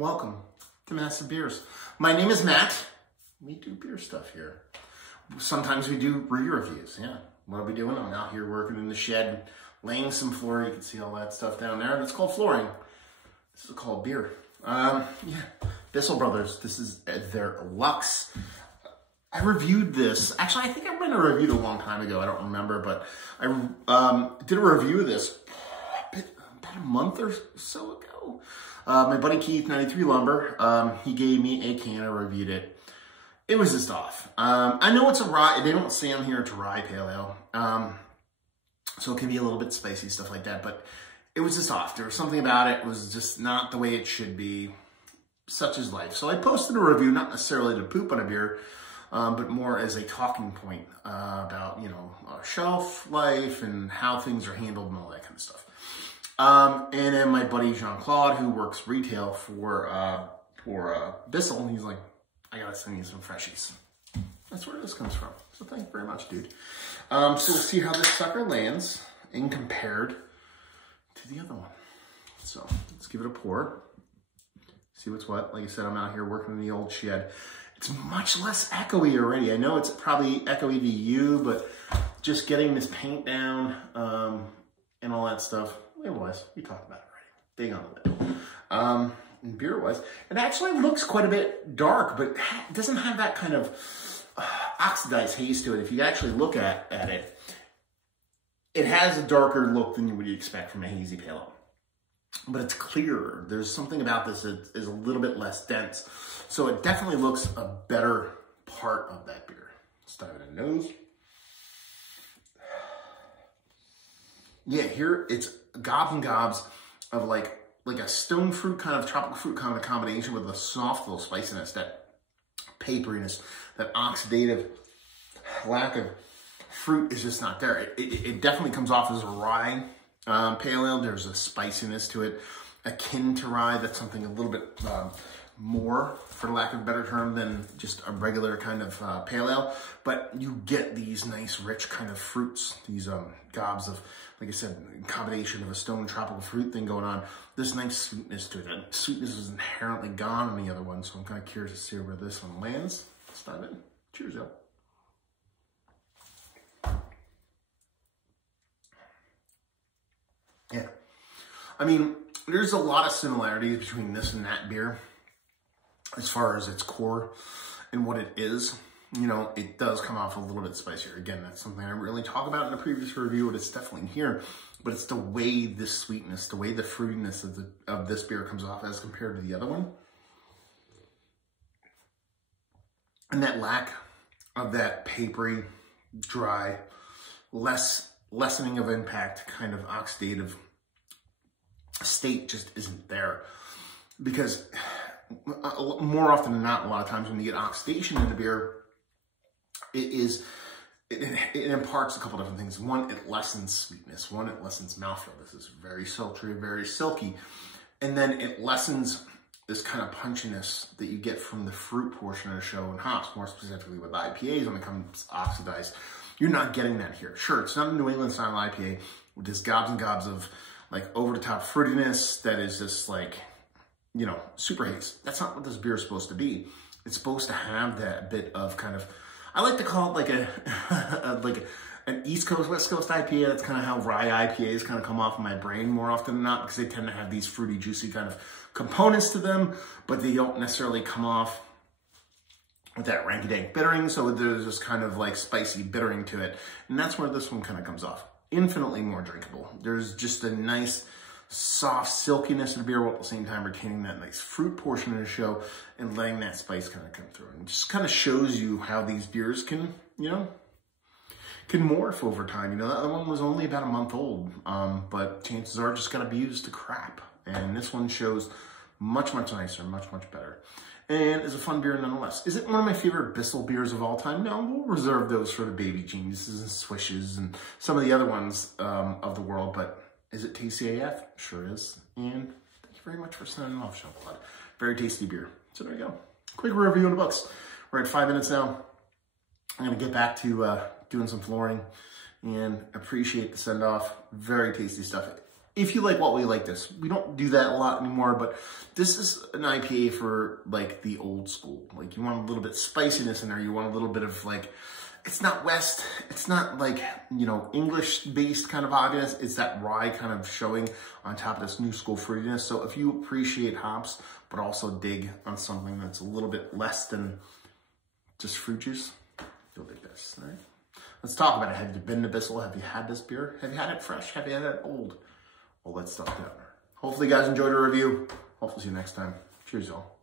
Welcome to Massive Beers. My name is Matt. We do beer stuff here. Sometimes we do re-reviews, yeah. What are we doing? I'm out here working in the shed, laying some floor. You can see all that stuff down there, and it's called flooring. This is called beer. Yeah, Bissell Brothers. This is their LUX. I reviewed this. Actually, I think I might have reviewed it a long time ago. I don't remember, but I did a review of this about a month or so ago. My buddy Keith, 93 Lumber, he gave me a can. I reviewed it. It was just off. I know it's a rye. They don't say on here it's a rye pale ale. So it can be a little bit spicy, stuff like that. But it was just off. There was something about it. It was just not the way it should be. Such is life. So I posted a review, not necessarily to poop on a beer, but more as a talking point about, you know, shelf life and how things are handled and all that kind of stuff. And then my buddy Jean-Claude, who works retail for Bissell, he's like, I gotta send you some freshies. That's where this comes from. So thank you very much, dude. So we'll see how this sucker lands in compared to the other one. So let's give it a pour. See what's what. Like I said, I'm out here working in the old shed. It's much less echoey already. I know it's probably echoey to you, but just getting this paint down and all that stuff. Flavor-wise, we talked about it already. Big on it. And beer-wise, it actually looks quite a bit dark, but it doesn't have that kind of oxidized haze to it. If you actually look at it, it has a darker look than you would expect from a hazy pale ale. But it's clearer. There's something about this that is a little bit less dense. So it definitely looks a better part of that beer. Let's dive in the nose. Yeah, here it's gobs and gobs of like a stone fruit kind of, tropical fruit kind of a combination with a soft little spiciness, that paperiness, that oxidative lack of fruit is just not there. It definitely comes off as a rye pale ale. There's a spiciness to it, akin to rye. That's something a little bit more, for lack of a better term, than just a regular kind of pale ale. But you get these nice, rich kind of fruits, these gobs of, like I said, a combination of a stone tropical fruit thing going on. This nice sweetness to it. And sweetness is inherently gone on the other one, so I'm kind of curious to see where this one lands. Let's dive in. Cheers, y'all. Yeah. I mean, there's a lot of similarities between this and that beer as far as its core and what it is. You know, it does come off a little bit spicier. Again, that's something I didn't really talk about in a previous review, but it's definitely in here. But it's the way this sweetness, the way the fruitiness of this beer comes off as compared to the other one. And that lack of that papery, dry, lessening of impact kind of oxidative state just isn't there. Because more often than not, a lot of times when you get oxidation in a beer, it imparts a couple different things. One, it lessens sweetness. One, it lessens mouthfeel. This is very sultry, very silky. And then it lessens this kind of punchiness that you get from the fruit portion of the show and hops, more specifically with IPAs when it comes oxidized. You're not getting that here. Sure, it's not a New England style IPA with just gobs and gobs of like over-the-top fruitiness that is just like, you know, super haze. That's not what this beer is supposed to be. It's supposed to have that bit of kind of, I like to call it like an East Coast, West Coast IPA. That's kind of how rye IPAs kind of come off in my brain more often than not, because they tend to have these fruity, juicy kind of components to them, but they don't necessarily come off with that ranky-dank bittering. So there's this kind of like spicy bittering to it. And that's where this one kind of comes off. Infinitely more drinkable. There's just a nice soft silkiness of the beer while at the same time retaining that nice fruit portion of the show and letting that spice kind of come through. And just kind of shows you how these beers can, you know, can morph over time. You know, that other one was only about a month old, but chances are just going to be used to crap. And this one shows much, much nicer, much, much better. And is a fun beer nonetheless. Is it one of my favorite Bissell beers of all time? No, we'll reserve those for the Baby Geniuses and Swishes and some of the other ones of the world, but is it tasty AF? Sure is. And thank you very much for sending off, Jean-Claude. Very tasty beer. So there you go. Quick review in the books. We're at 5 minutes now. I'm going to get back to doing some flooring and appreciate the send-off. Very tasty stuff. if you like what we like this. We don't do that a lot anymore, but this is an IPA for like the old school. Like you want a little bit spiciness in there. You want a little bit of like, it's not West, it's not like, you know, English-based kind of hoppiness. It's that rye kind of showing on top of this new school fruitiness. So if you appreciate hops, but also dig on something that's a little bit less than just fruit juice, you'll dig this, all right? Let's talk about it. Have you been to Bissell? Have you had this beer? Have you had it fresh? Have you had it old? All that stuff down there. Hopefully you guys enjoyed the review. Hopefully see you next time. Cheers, y'all.